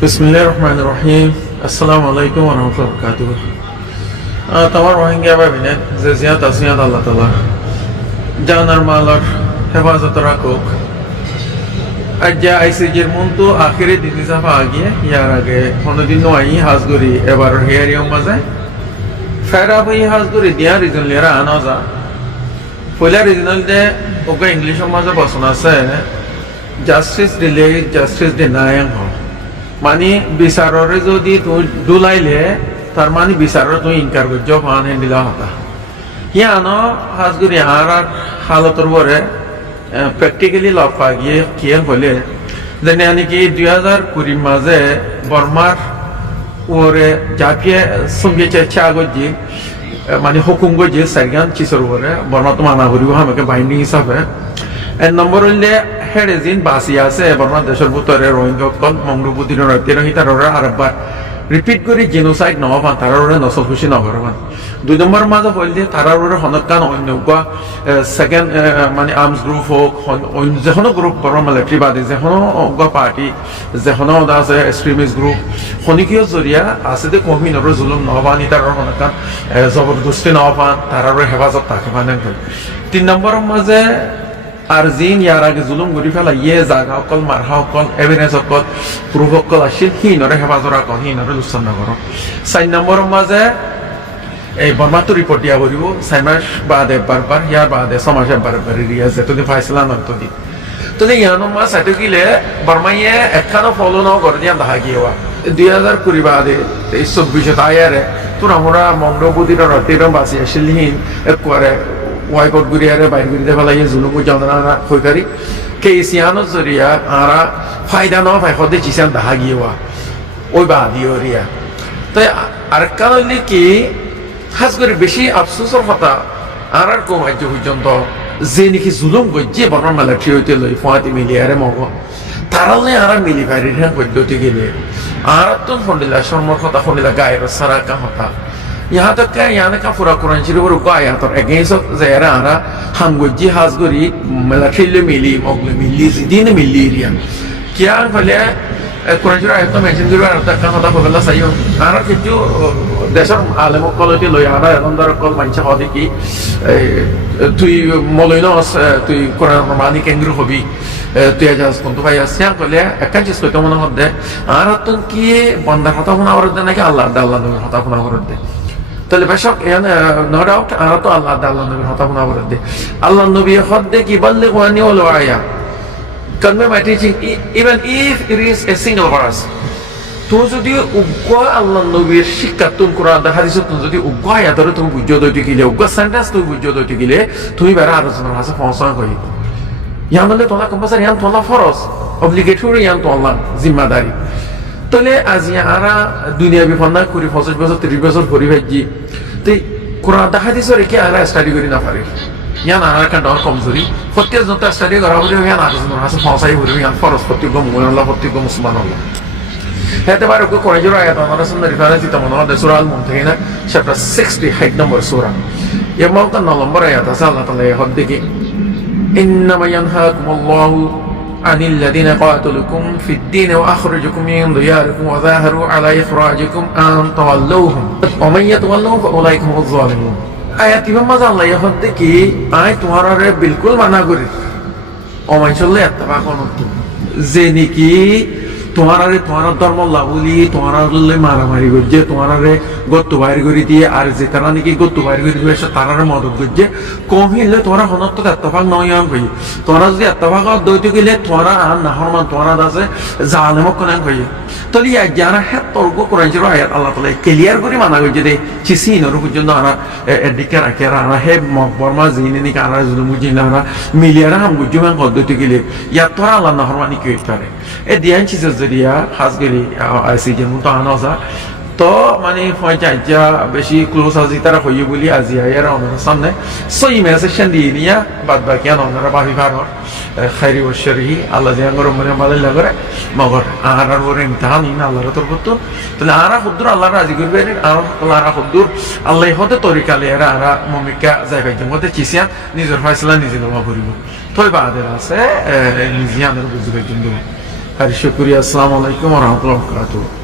বিসমিল্লাহির রহমানির রহিম। আসসালামু আলাইকুম ওয়া রাহমাতুল্লাহি ওয়া বারাকাতুহু। তোমার রোহিঙ্গা ভাবিনে যে জিয়াত আসিয়াত আল্লাহ তাআলা জানার মালার হেফাজত রাখুক। আজ যে আইসিজির মন্তু আখিরে দিন সাফা আগিয়ে ইয়ার আগে কোনোদিন নয় হাজগুড়ি এবার হিয়ারিয়ম মাঝে ফেরা বই হাজগুড়ি দিয়া রিজন লিয়ারা আনা যা পয়লা রিজনাল দে ওকে ইংলিশের মাঝে বসন আছে জাস্টিস দিলে জাস্টিস ডিনায়াং হয়, মানে বিচাররে যদি তুই দুলাইলে তার মানে বিচারর তুই ইনকার করছ ফান দিলা হতা হিয়ানো হাজগুড়ি আর হালতর পরে প্র্যাকটিক্যালি লব গিয়ে কিয়ে হলে যেনে নাকি 2020 মাঝে বর্মার ওরে জাপিয়ে সঙ্গে চা গজি মানে হুকুম গজি সাইগান চিসর ওরে বর্মা তো মানা করিব আমাকে বাইন্ডিং হিসাবে এক নম্বর হইলে হেডে জিন বাসি আছে বর্মা দেশের ভিতরে রোহিঙ্গা কল মঙ্গলবুদ্দিন তেরোহিতার আরেকবার রিপিট করি জেনোসাইড নহবান তারারে নসল খুশি নগরবান। 2 নম্বর মাঝে হইলে তারারে হনকান অন্য সেকেন্ড মানে আর্মস গ্রুপ হোক যে কোনো গ্রুপ বড় মিলিটারি বাদে যে কোনো পার্টি যে কোনো আছে এক্সট্রিমিস্ট গ্রুপ শনিকীয় জরিয়া আছে যে কহিনর জুলুম নহবান তারার হনকান জবরদস্তি নহবান তারারে হেফাজত থাকে মানে 3 নম্বরের মাঝে আর জিন ইয়ার আগে জুলুম করি ফেলা ইয়ে জাগা অকল মারহা অকল এভিডেন্স অকল প্রুফ অকল আসছিল হিনরে হেফাজত রাখল হিনরে লুচ্ছন্ন করো। 4 নম্বরের মাঝে এই বর্মাতো রিপোর্ট দিয়া করিব 4 মাস বাদে বারবার ইয়ার বাদে 6 মাসে বারবার রিয়া যেতদিন ফাইসলা নয়তদিন তো ইয়ানো মাস এত গিলে বর্মাইয়ে একখানো ফলো নাও করে দিয়া দেখা গিয়েওয়া 2020 বাদে 23-24 তাইয়ারে তোর আমরা মঙ্গলবুদ্দির রাতিরম বাসি আসছিল হিন একবারে ওয়াইকট গুড়িয়ারে বাইর গুড়িতে ফেলাই জুলুমু জানা হইকারি কে সিয়ানো জরিয়া আরা ফায়দা ন ফাই হদে চিসান দাহা গিয়েওয়া ওই বা দিও রিয়া তাই আর কারণ কি খাস করে বেশি আফসোসের কথা আর কম রাজ্য পর্যন্ত যে নাকি জুলুম গজ্জে বর্মার মিলিটারি হইতে লই ফোয়াতি মিলিয়ারে মগ তারালে আর মিলি বাইরের হ্যাঁ পদ্ধতি গেলে আর তো ফন্ডিলা শর্মর কথা ফন্ডিলা গায়ের সারা কা হতা यहाँ तक क्या यहाँ का पूरा कुरान शरीफ और उनको आया तो अगेंस्ट ज़हरा आ रहा हम गुज्जी हाज़गुरी मिलिट्री मिली मोगले मिली जिदीन मिली रिया क्या भले कुरान शरीफ आया तो मेंशन करो आता का होता बगला सही हो आ रहा कि जो देशर आलमों कॉलेज लो यहाँ रहा अंदर कॉल मंचा हो दी कि तुई मोलिनोस तुई कुरान रोमानी केंद्र हो भी तुई आज कौन तो भाई आसिया कॉलेज एक चीज़ को तो मना होता है आ रहा तो कि बंदा होता होना और देना कि अल्लाह ने होता होना और दे তাহলে বেশক নো ডাউট আর তো আল্লাহ নবীর হতা শোনা করে দে আল্লাহ নবী হদ্দে কি বললে ওয়ানি ওল আয়া convey my teaching even if it is a single verse তো যদি উগ্র আল্লাহ নবীর শিক্ষা তুমি কোরআন হাদিস তুমি যদি উগ্র আয়া ধরে তুমি বুঝ্য দইতে গিলে উগ্র সেন্টেন্স তুমি বুঝ্য দইতে গিলে তুমি বেড়া আলোচনার হাসে পৌঁছানো করি ইয়ান হলে তোলা কম্পালসারি ইয়ান তোলা ফরজ অব্লিগেটরি ইয়ান তোলা জিম্মাদারি তাহলে আজি আরা দুনিয়া বিফন্না করি 25 বছর 30 বছর করি ভাইজি তুই কোরআন হাদিস রেখে আরা স্টাডি করি না পারে ইয়ান আরা কান ডর কমজোরি প্রত্যেক জনতা স্টাডি করা হলে ইয়ান আলোচনার হাসে পৌঁছাই হইবে ইয়ান ফরজ প্রত্যেক মুমিনুল্লাহ প্রত্যেক মুসলমানুল্লাহ হেতে বারে কো কোরআন জোরা আয়াত আমার সুন্নাহ রিফারেন্স দিতে মনে হয় সূরা আল মুমতাহিনা চ্যাপ্টার 60 নম্বর সূরা এর মধ্যে 9 নম্বর আয়াত আছে আল্লাহ তাআলা এই হদ্দিকে ইন্নামা ইয়ানহাকুমুল্লাহু عن الذين قاتلوكم في الدين وأخرجكم من دياركم وظاهروا على إخراجكم أن تولوهم ومن يتولوهم فأولئك هم الظالمون آياتي بماذا الله يخد كي آي تمہارا رے بالکل منع کری ومن شاء الله اتفاقون زینی کی তোমার ধর্ম লাভলি তোমার মারামারি করছে তোমার গত্ত বাইর করে দিয়ে আর যে তারা নাকি গত্ত বাইর করে দিয়ে তারার মদত করছে কমিলে তোমার হনত এতফাক নয় কই তোমরা যদি এতফাক দইতে গেলে তোমরা আর নাহরমান তোমরা আছে জালেমক কোন কই তাহলে যারা হ্যাঁ তর্ক করেছিল আয়াত আল্লাহ তাআলা ক্লিয়ার করে মানা করছে যে চিসিনর পর্যন্ত আমরা এদিকে রাখে আমরা হে বর্মা জিনে নাকি আমরা যদি মুজিনা আমরা মিলিয়ারা হাম গুজুমান দইতে গেলে ইয়া তোরা আল্লাহ নাহরমানি কি পারে এ দিয়ান চিজ জরিয়া খাসগরি আইসিজের মতো আনাজা তো মানে পঞ্চায়েত বেশি ক্লোজ আজি তারা হইয়ে বলি আজি আয়ার ওনার সামনে সই মেসেজ দিয়ে নিয়া বাদ বাকি ওনারা বাহি ভারর খাইরি ও শরহি আল্লাহ জিয়াঙ্গর মনে মালাই লাগরে মগর আর ওর ইমতিহান ইন আল্লাহর তরফত তাহলে আরা খুদ্দুর আল্লাহ রাজি করবে আর আল্লাহ খুদ্দুর আল্লাহ হতে তরিকালে এরা আরা মমিকা যাই পাইছেন মতে চিসিয়া নিজের ফয়সালা নিজে লওয়া করিব তই বাদের আছে নিজে আনের বুঝবে কিন্তু আর শুক্রিয়া। আসসালামু আলাইকুম ওয়া রাহমাতুল্লাহি ওয়া বারাকাতুহু।